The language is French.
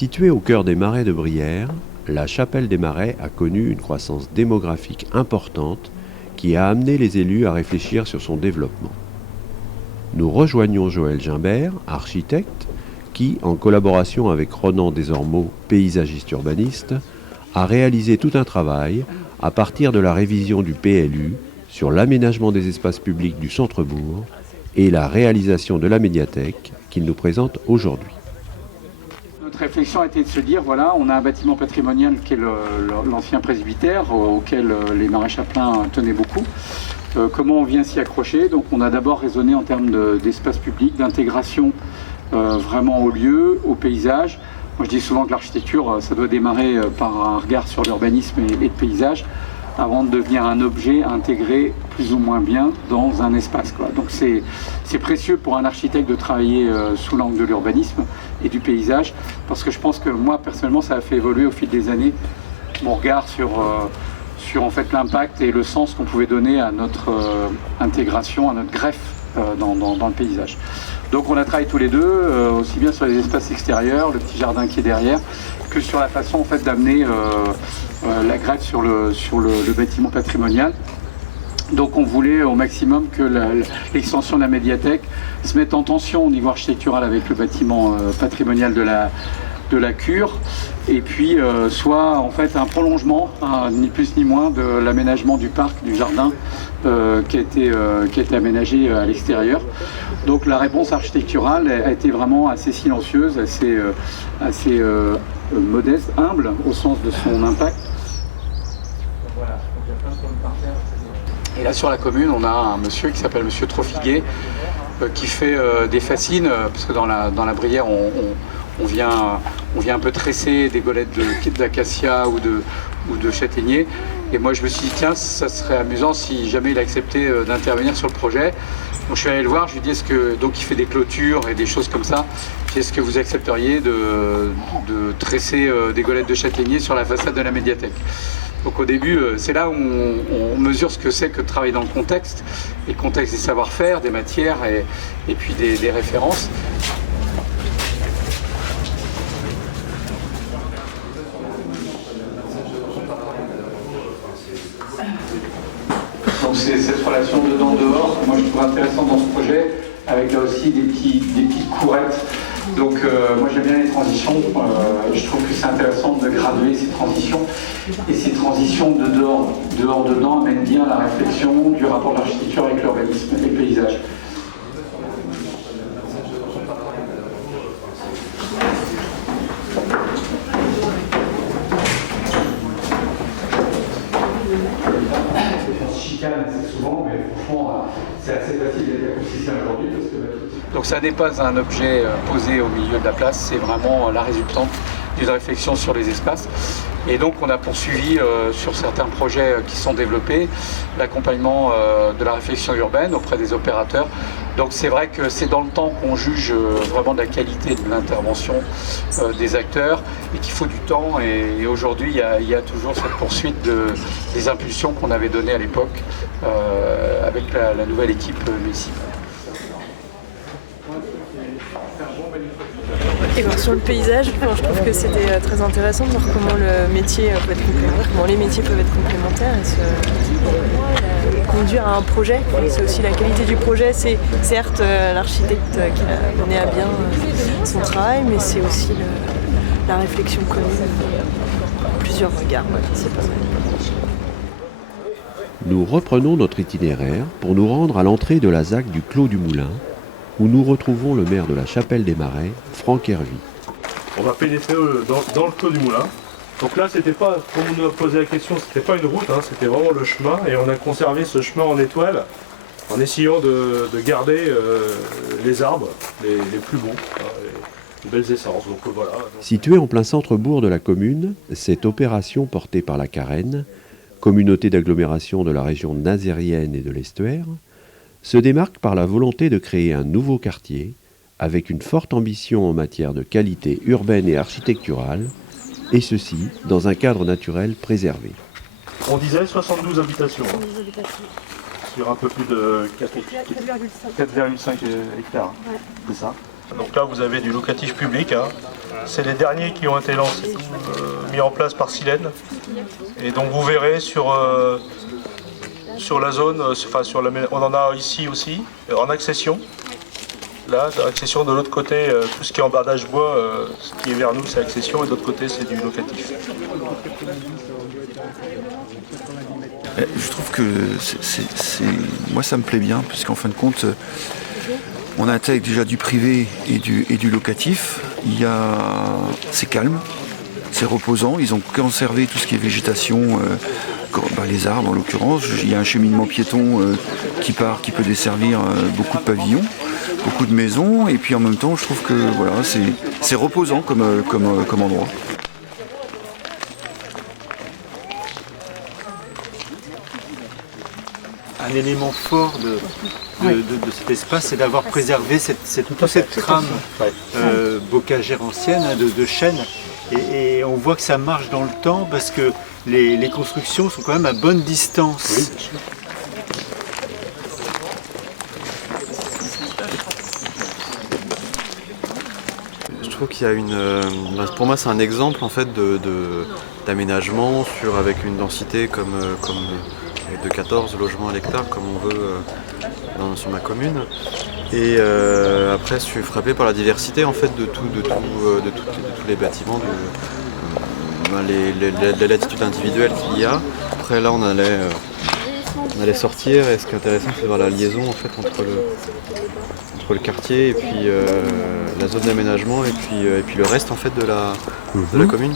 Située au cœur des marais de Brière, la Chapelle des Marais a connu une croissance démographique importante qui a amené les élus à réfléchir sur son développement. Nous rejoignons Joël Gimbert, architecte, qui, en collaboration avec Ronan Desormeaux, paysagiste urbaniste, a réalisé tout un travail à partir de la révision du PLU sur l'aménagement des espaces publics du centre-bourg et la réalisation de la médiathèque qu'il nous présente aujourd'hui. Notre réflexion a été de se dire, voilà, on a un bâtiment patrimonial qui est l'ancien presbytère, auquel les Marais Chapelains tenaient beaucoup. Comment on vient s'y accrocher? Donc on a d'abord raisonné en termes d'espace public, d'intégration vraiment au lieu, au paysage. Moi je dis souvent que l'architecture, ça doit démarrer par un regard sur l'urbanisme et le paysage, avant de devenir un objet intégré plus ou moins bien dans un espace, quoi. Donc c'est précieux pour un architecte de travailler sous l'angle de l'urbanisme et du paysage, parce que je pense que moi personnellement ça a fait évoluer au fil des années mon regard sur en fait l'impact et le sens qu'on pouvait donner à notre intégration, à notre greffe dans le paysage. Donc on a travaillé tous les deux, aussi bien sur les espaces extérieurs, le petit jardin qui est derrière, que sur la façon en fait d'amener la greffe sur le bâtiment patrimonial. Donc on voulait au maximum que l'extension de la médiathèque se mette en tension au niveau architectural avec le bâtiment patrimonial de la cure, et puis soit en fait un prolongement, ni plus ni moins, de l'aménagement du parc, du jardin qui a été aménagé à l'extérieur. Donc la réponse architecturale a été vraiment assez silencieuse, assez modeste, humble au sens de son impact. Et là sur la commune, on a un monsieur qui s'appelle monsieur Trofiguet qui fait des fascines, parce que dans la Brière, on vient un peu tresser des golettes d'acacia ou de châtaignier. Et moi je me suis dit, tiens, ça serait amusant si jamais il acceptait d'intervenir sur le projet. Donc je suis allé le voir, je lui ai dit, donc il fait des clôtures et des choses comme ça. Est-ce que vous accepteriez de tresser des golettes de châtaignier sur la façade de la médiathèque? Donc au début, c'est là où on mesure ce que c'est que de travailler dans le contexte, et le contexte des savoir-faire, des matières et puis des références. Donc c'est cette relation dedans-dehors que moi je trouve intéressante dans ce projet, avec là aussi des petites courettes. Donc moi j'aime bien les transitions, je trouve que c'est intéressant de graduer ces transitions, et ces transitions de dehors-dedans amènent bien la réflexion du rapport de l'architecture avec l'urbanisme et le paysage. Chicane assez souvent, mais franchement c'est assez facile d'être acousticien aujourd'hui parce que... Donc ça n'est pas un objet posé au milieu de la place, c'est vraiment la résultante d'une réflexion sur les espaces. Et donc on a poursuivi sur certains projets qui sont développés l'accompagnement de la réflexion urbaine auprès des opérateurs. Donc c'est vrai que c'est dans le temps qu'on juge vraiment de la qualité de l'intervention des acteurs, et qu'il faut du temps, et aujourd'hui il y a toujours cette poursuite des impulsions qu'on avait données à l'époque avec la nouvelle équipe municipale. Et ben, sur le paysage, je trouve que c'était très intéressant de voir comment le métier peut être complémentaire, comment les métiers peuvent être complémentaires et conduire à un projet. Et c'est aussi la qualité du projet, c'est certes l'architecte qui a mené à bien son travail, mais c'est aussi la réflexion commune, plusieurs regards, ouais, c'est pas mal. Nous reprenons notre itinéraire pour nous rendre à l'entrée de la ZAC du Clos du Moulin, où nous retrouvons le maire de la Chapelle des Marais, Franck Hervy. On va pénétrer dans le Clos du Moulin. Donc là, c'était pas, comme on nous a posé la question, c'était pas une route, hein, c'était vraiment le chemin, et on a conservé ce chemin en étoile en essayant de garder les arbres les plus beaux, les belles essences. Donc, voilà. Situé en plein centre-bourg de la commune, cette opération portée par la Carène, communauté d'agglomération de la région nazérienne et de l'Estuaire, se démarque par la volonté de créer un nouveau quartier avec une forte ambition en matière de qualité urbaine et architecturale, et ceci dans un cadre naturel préservé. On disait 72 habitations. Sur un peu plus de 4,5 hectares. Ouais. C'est ça. Donc là vous avez du locatif public, hein. C'est les derniers qui ont été lancés, mis en place par Silène. Et donc vous verrez sur la zone, on en a ici aussi, en accession. Là, accession de l'autre côté, tout ce qui est embardage bois, ce qui est vers nous c'est accession et de l'autre côté c'est du locatif. Je trouve que moi ça me plaît bien, puisqu'en fin de compte, on intègre déjà du privé et du locatif. C'est calme, c'est reposant. Ils ont conservé tout ce qui est végétation, les arbres en l'occurrence. Il y a un cheminement piéton qui peut desservir beaucoup de pavillons, beaucoup de maisons. Et puis en même temps, je trouve que voilà, c'est reposant comme endroit. Un élément fort de cet espace, c'est d'avoir préservé toute cette trame bocagère ancienne, hein, de chêne. Et on voit que ça marche dans le temps parce que les constructions sont quand même à bonne distance. Oui. Je trouve qu'il y a pour moi c'est un exemple en fait d'aménagement avec une densité comme de 14 logements à l'hectare comme on veut sur ma commune. Et après je suis frappé par la diversité en fait de tous les bâtiments, les latitudes individuelles qu'il y a. Après là on allait sortir et ce qui est intéressant c'est de voir la liaison en fait entre le quartier et puis la zone d'aménagement et puis le reste en fait de la commune.